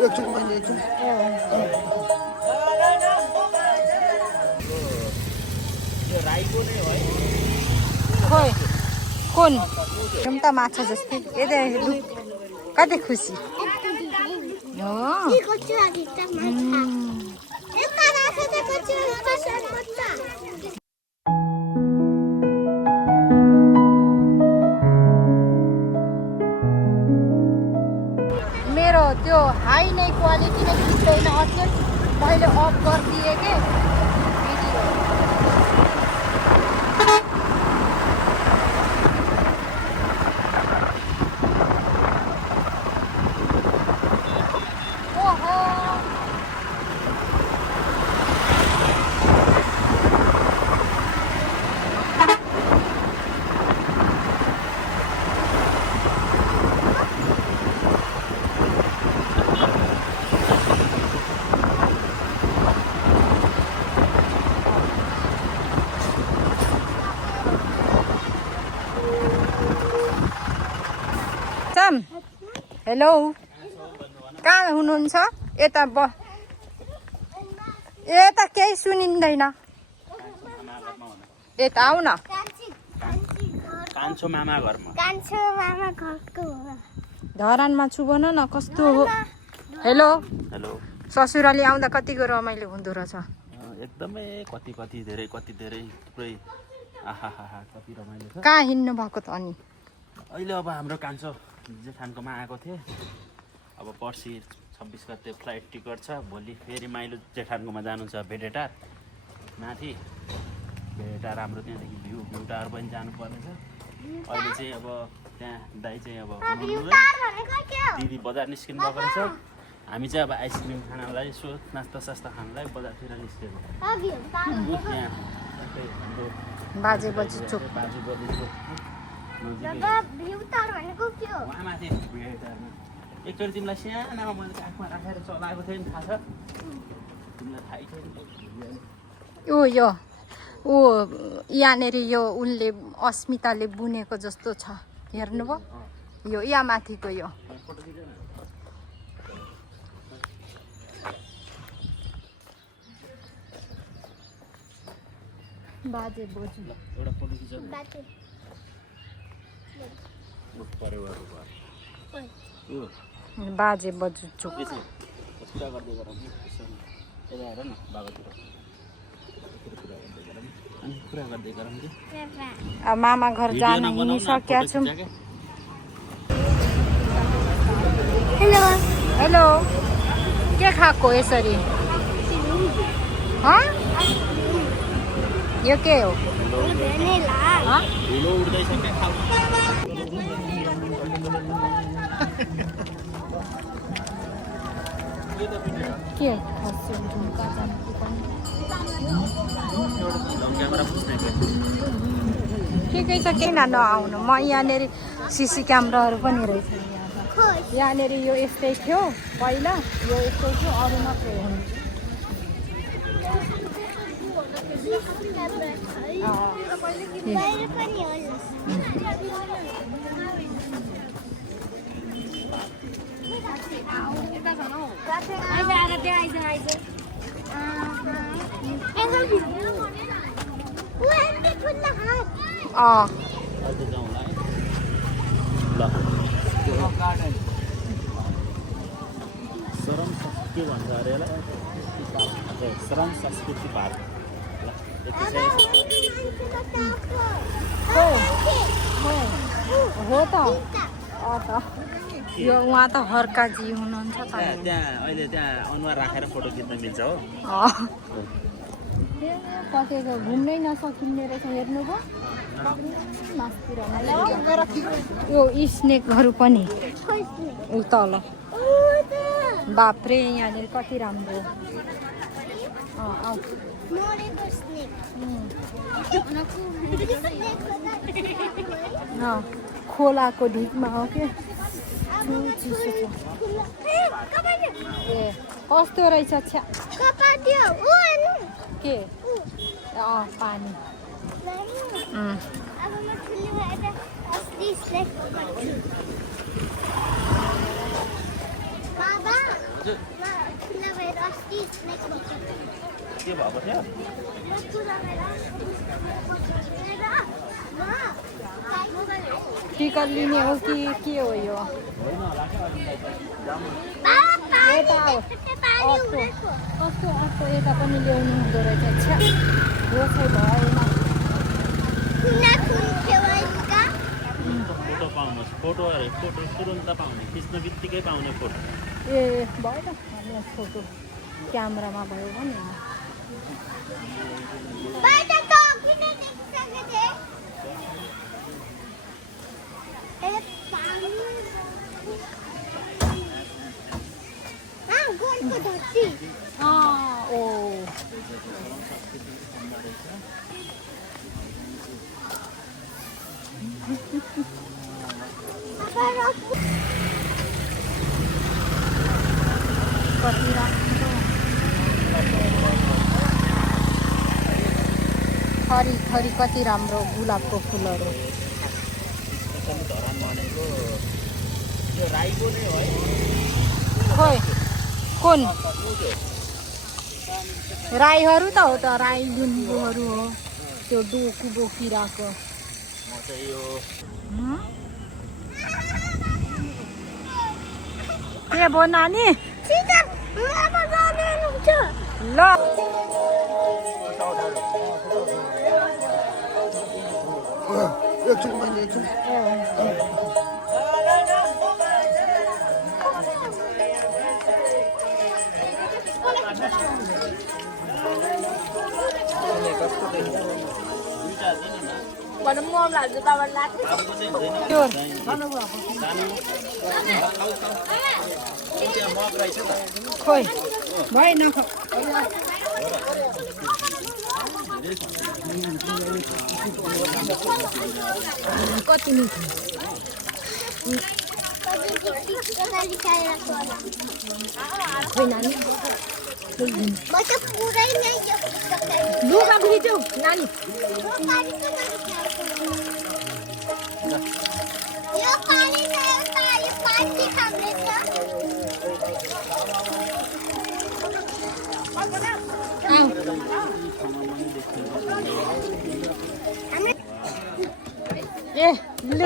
एकचोटि मैले खोइ कुन एकदम त माछा जस्तै यदि कति खुसी हो मेरो त्यो हाई नै क्वालिटी नै खिच्दैन अचेल मैले अफ गरिदिएँ कि भिडियो ओहो हेलो कहाँ हुनुहुन्छ यता यता केही सुनिँदैन यता आऊ न कान्छो मामा घरमा धरानमा छु भन न कस्तो हो हेलो हेलो ससुराली आउँदा कतिको रमाइलो हुँदो रहेछ एकदमै कति धेरै थुप्रै आहा कति रमाइलो छ कहाँ हिँड्नु भएको त अनि अहिले अब हाम्रो कान्छो जेठानकोमा आएको थिएँ अब पर्सि 26 गते फ्लाइट टिकट छ भोलि फेरि माइलो जेठानकोमा जानु छ भेडेटार माथि भेडेटार हाम्रो त्यहाँदेखि भ्यू टावर पनि जानुपर्ने छ अहिले चाहिँ अब त्यहाँ दाइ चाहिँ अब दिदी बजार निस्किनु भएको रहेछ हामी चाहिँ अब आइसक्रिम खानलाई यसो नास्ता सास्ता खानलाई बजारतिर निस्केको यहाँ हाम्रो बाजे बजी चोक माथि भेडेटारमा एकचोटि तिमीलाई सानामा मैले काखमा राखेर चलाएको थिएँ नि थाहा छ तिमीलाई थाहै छैन ओ यो ऊ यहाँनिर यो उनले अस्मिताले बुनेको जस्तो छ हेर्नुभयो यो यहाँ माथिको यो बाजे बोजू एउटा फोटो खिच बाजे बजू चोक कुरा गर्दै गरौँ यता हेर न बाबातिर अनि कुरा गर्दै गरौँ कि अब मामा घर जान हिँडिसकेका छौँ हेलो हेलो के खाएको यसरी यो के हो ढिलो उड्दैछ क्या खाऊ के खस्यो झुम्का जान्छु पनि ठिकै छ किन नआउनु म यहाँनिर सिसी क्यामेराहरू पनि रहेछ यहाँनिर यो यस्तै थियो पहिला यो यस्तै थियो अरू मात्रै हुनु सरम के भन्छ अरे यसलाई सरम संस्कृति पार्क हो त यो उहाँ त हर्काजी हुनुहुन्छ त्यहाँ अहिले त्यहाँ अनुहार राखेर फोटो खिच्न मिल्छ हो कतिको घुम्नै नसकिने रहेछ हेर्नुभयो यो स्नेकहरू पनि उ तल बाफ्रे यहाँनिर कति राम्रो खोलाको ढिकमा हो कि चिसो छ ए कस्तो रहेछ छ्या के पानी हजुर के भएको थियो टिकट लिने हो कि के हो यो यता हो कस्तो अर्को यता पनि ल्याउनु हुँदो रहेछ छ्या यो चाहिँ भएन फोटो पाउनुहोस् फोटो तुरन्त पाउने खिच्न बित्तिकै पाउने फोटो ए भयो त फोटो क्यामेरामा भयो भने ओ कति राम्रो थरी थरी कति राम्रो गुलाबको फुलहरू खोइ कुन राईहरू त हो त राई लिम्बूहरू हो त्यो डोकु बोकिरहेको के भयो नानी ल खोइ भएन कति मिठो खोइ नानी लुगा भिज्यौ नानी ए ल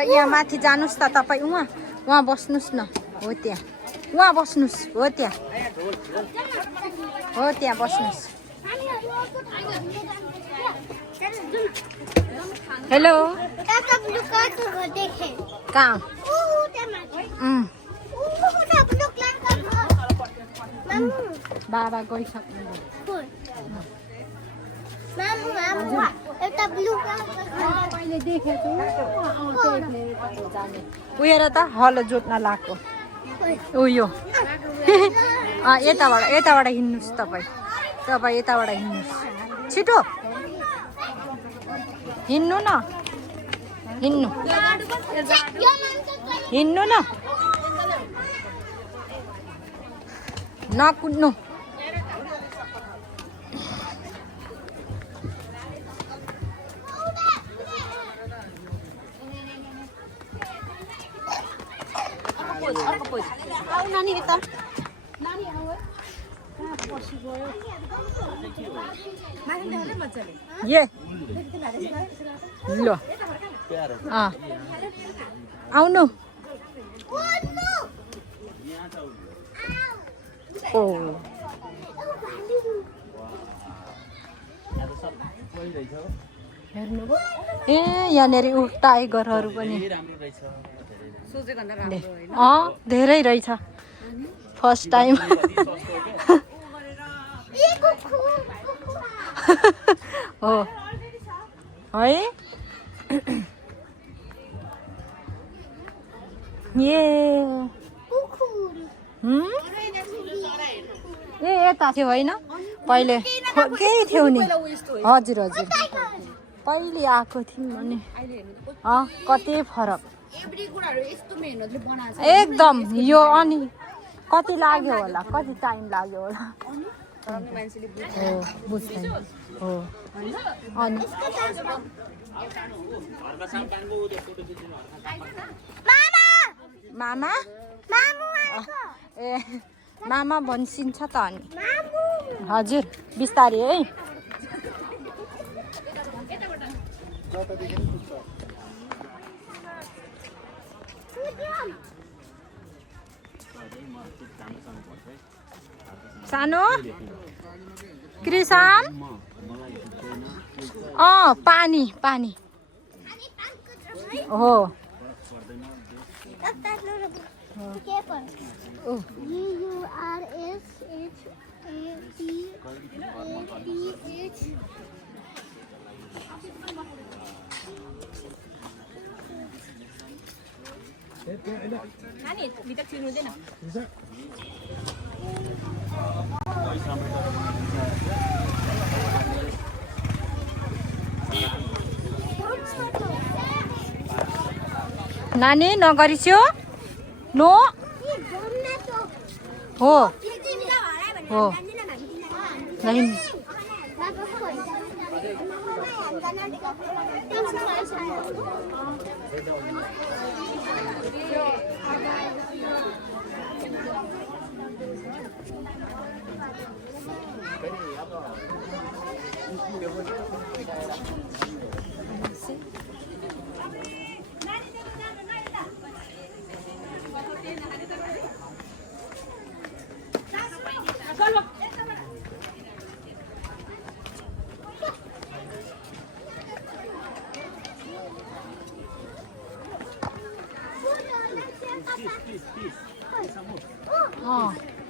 यहाँ माथि जानुस् त तपाईँ उहाँ बस्नुस् न हो त्यहाँ उहाँ बस्नुस् हो त्यहाँ बस्नुस् हेलो कहाँ बाबा गइसक्नु मैले देखेको उयो त हल जोत्न लाग्यो उयो यताबाट हिँड्नुहोस् तपाईँ यताबाट हिँड्नुहोस् छिटो हिँड्नु न हिँड्नु न नकुद्नु नानी यता नानी आऊ कहाँ बसी गयो ये ल आउनु ओ हेर्नु ए यहाँनिर टाइगरहरू पनि धेरै रहेछ फर्स्ट टाइम हो है ए यता थियो होइन पहिले केही थियो नि हजुर पहिले आएको थियौँ भने कति फरक एकदम यो अनि कति लाग्यो होला कति टाइम लाग्यो होला हो बुझ्दैन हो अनि मामा मामु आएको ए मामा भन्छिन्छ त अनि मामु हजुर बिस्तारै है सानो कृषान पानी पानी हो के पर URSHATH नानी भित्र छिर्नु हुँदैन नानी नगरिस्यो नो हो हो नहीं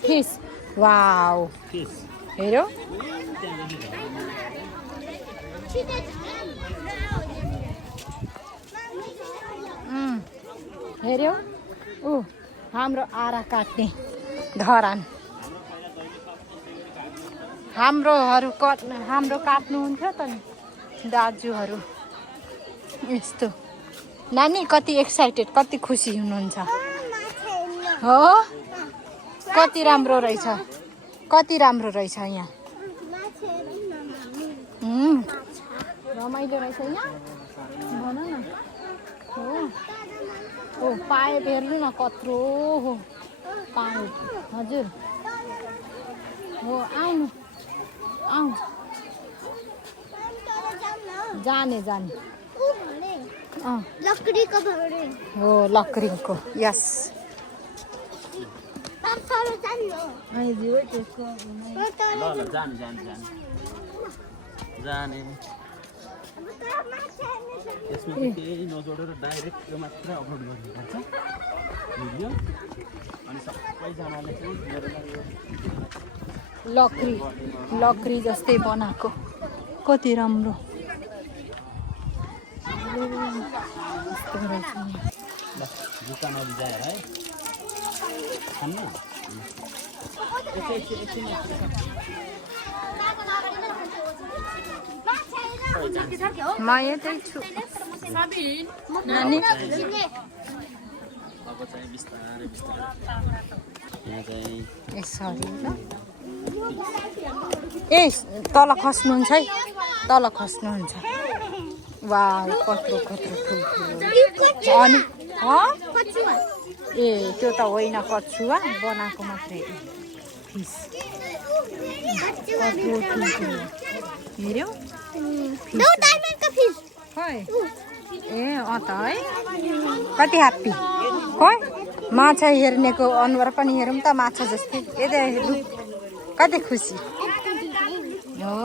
फिश वाओ हेरो हेऱ्यौ ऊ हाम्रो आरा काट्ने धरान हाम्रो काट्नुहुन्थ्यो त नि दाजुहरू यस्तो नानी कति एक्साइटेड कति खुसी हुनुहुन्छ हो कति राम्रो रहेछ यहाँ रमाइलो रहेछ यहाँ भन न हो पाइप हेर्नु न कत्रो हो पाइप हजुर हो आउनु जाने लकड़ीको भरे हो लकड़ीको यस जाने यसमा केही नजोडेर डाइरेक्ट यो मात्र अपलोड गर्नुपर्छ भिडियो अनि सबैजनाले चाहिँ लकड़ी जस्तै बनाएको कति राम्रो जुत्ता नबिजाएर है खान्न म यतै छु नानी अब चाहिँ बिस्तारै यहाँ चाहिँ यसरी ल ए तल खस्नुहुन्छ है तल खस्नुहुन्छ वाउ कत्रो ठुल्ठुलो अनि ए त्यो त होइन कछुवा बनाएको मात्रै फिस कत्रो ठुल्ठुलो हेऱ्यौ खै ए त है कति ह्याप्पी खै माछा हेर्नेको अनुहार पनि हेरौँ त माछा जस्तै यता हेर्नु कति खुसी हो